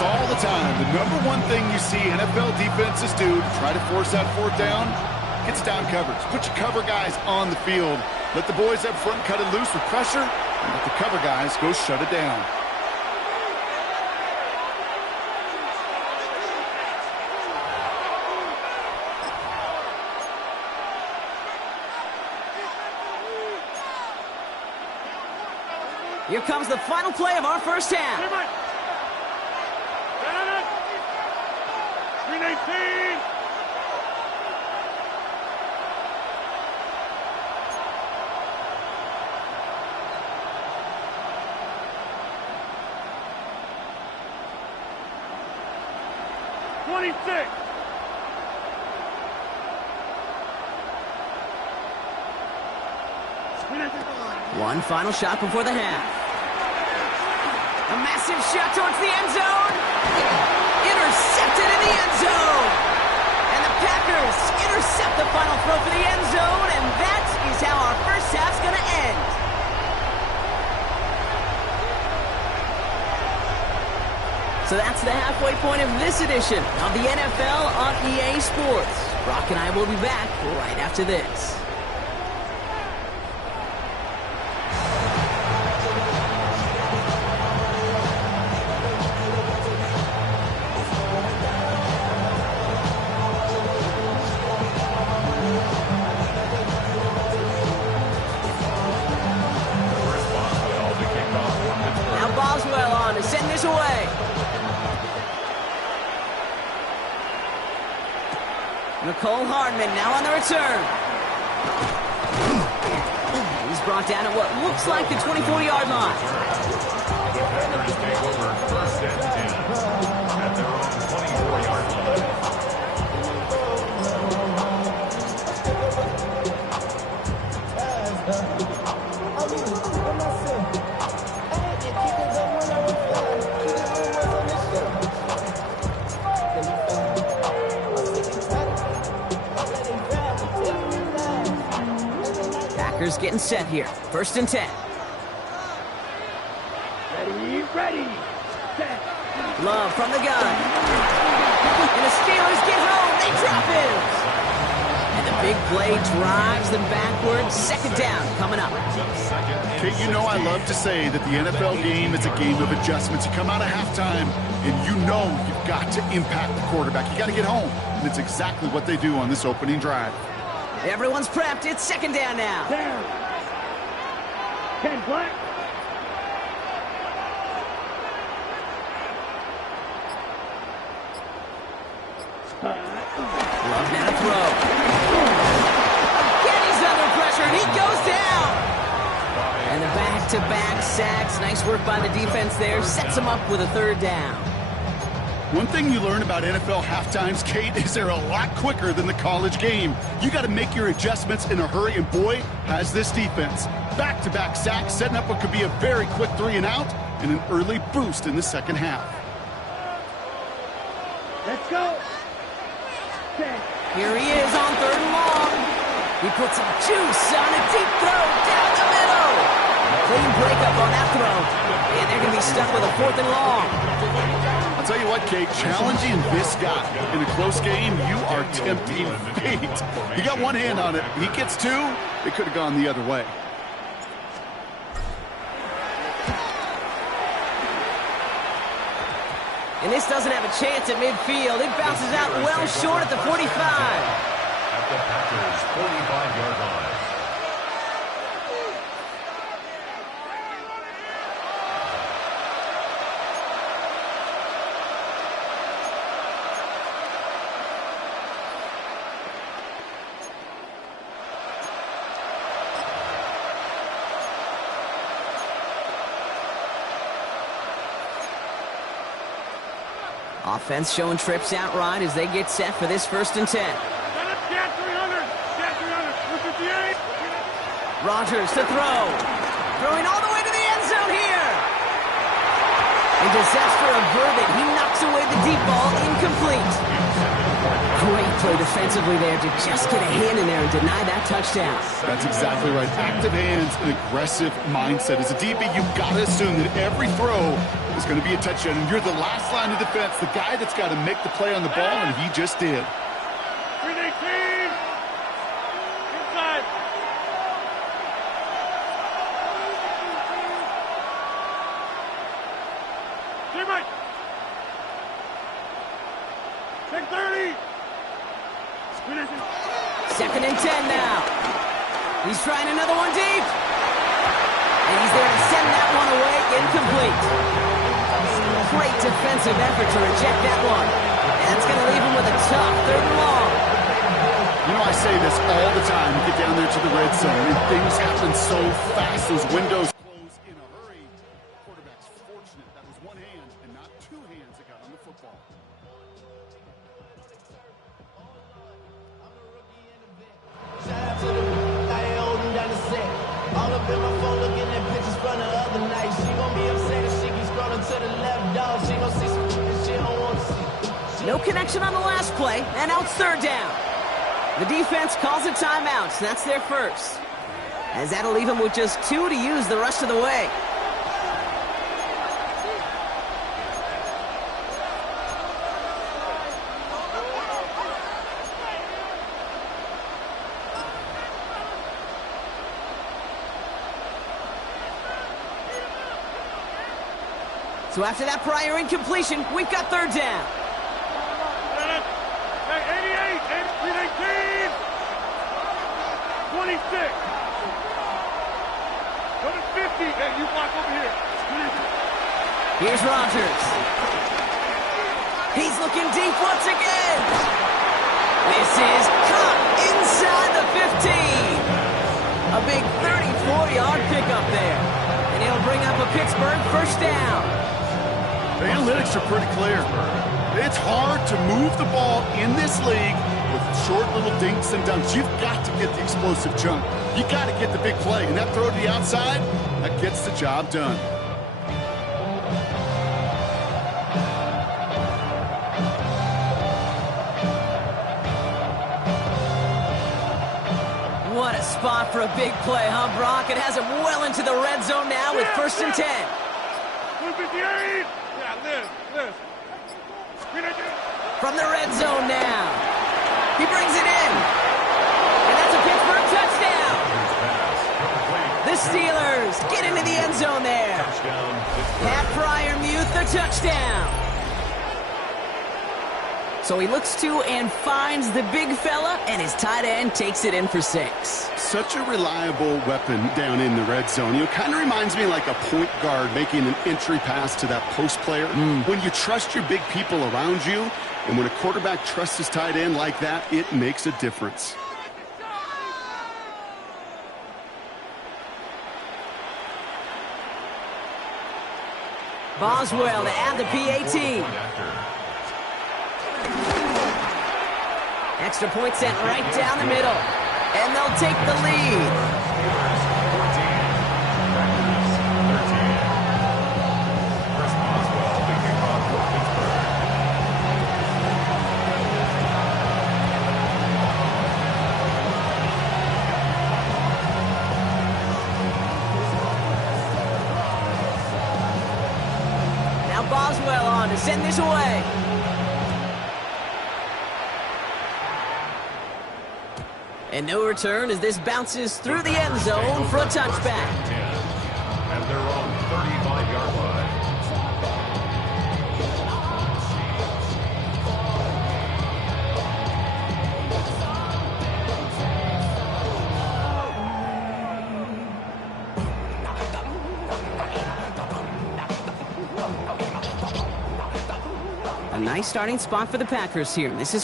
this all the time. The number one thing you see NFL defenses do to try to force that fourth down, gets down coverage. Put your cover guys on the field. Let the boys up front cut it loose with pressure, and let the cover guys go shut it down. Here comes the final play of our first half. 319. One final shot before the half. A massive shot towards the end zone. Intercepted in the end zone. And the Packers intercept the final throw for the end zone, and that is how our first half's going to end. So that's the halfway point of this edition of the NFL on EA Sports. Brock and I will be back right after this. Cole Hardman now on the return. He's brought down at what looks like the 24-yard line. The Packers take over first and 10 at their own 24-yard line. Getting set here. First and 10. Ready, set. Love from the gun. And the Steelers get home. They drop it. And the big play drives them backwards. Second down coming up. Kate, you know I love to say that the NFL game is a game of adjustments. You come out of halftime, and you know you've got to impact the quarterback. You got to get home. And it's exactly what they do on this opening drive. Everyone's prepped. It's second down now. Down. 10 black. Love now to throw. Again, he's under pressure, and he goes down. And the back-to-back sacks. Nice work by the defense there. Sets him up with a third down. One thing you learn about NFL halftimes, Kate, is they're a lot quicker than the college game. You got to make your adjustments in a hurry, and boy, has this defense. Back-to-back sacks, setting up what could be a very quick 3 and out, and an early boost in the second half. Let's go. Here he is on third and long. He puts some juice on a deep throw down the middle. Clean breakup on that throw. And they're going to be stuck with a fourth and long. I'll tell you what, Kate, challenging this guy in a close game, you are tempting fate. He got one hand on it. He gets two. It could have gone the other way. And this doesn't have a chance at midfield. It bounces out well short at the 45. At the Packers' 45-yard line. Offense showing trips out right as they get set for this first and 10. Rodgers to throw. Throwing all the way to the end zone here. A disaster averted. He knocks away the deep ball, incomplete. Great play defensively there to just get a hand in there and deny that touchdown. That's exactly right. Active hands and aggressive mindset. As a DB, you've got to assume that every throw is going to be a touchdown. And you're the last line of defense, the guy that's got to make the play on the ball, and he just did. 318! Inside! Teammate! 630! Second and 10 now. He's trying another one deep. And he's there to send that one away, incomplete. Great defensive effort to reject that one. And that's going to leave him with a tough 3rd and long. You know, I say this all the time. You get down there to the red zone, and things happen so fast. Those windows close in a hurry. Quarterback's fortunate that was one hand and not two hands that got on the football. Shout out to the I holding down the set. All up in my phone looking at pictures from the other night. She gon' be upset if she keeps scrolling to the left, dog. She gon' see some shit she don't want to see. No connection on the last play, and now it's 3rd down. The defense calls a timeout, so that's their first. As that'll leave them with just 2 to use the rest of the way. So after that prior incompletion, we've got 3rd down. 88! 318! 26! Go to 50! Hey, you block over here. Here's Rodgers. He's looking deep once again. This is caught inside the 15. A big 34-yard pickup there. And he'll bring up a Pittsburgh 1st down. The analytics are pretty clear. It's hard to move the ball in this league with short little dinks and dunks. You've got to get the explosive chunk. You got to get the big play. And that throw to the outside, that gets the job done. What a spot for a big play, huh, Brock? It has him well into the red zone now with 1st and 10. 258! Yeah, Liz. From the red zone now. He brings it in. And that's a Pittsburgh touchdown. The Steelers get into the end zone there. Pat Freiermuth, the touchdown. So he looks to and finds the big fella, and his tight end takes it in for 6. Such a reliable weapon down in the red zone. You know, kind of reminds me like a point guard making an entry pass to that post player. When you trust your big people around you, and when a quarterback trusts his tight end like that, it makes a difference. Boswell to add the PAT. Extra point sent right down the middle. And they'll take the lead. Now Boswell on to send this away. And no return as this bounces through the end zone for a touchback. At their own 35-yard line. A nice starting spot for the Packers here. This is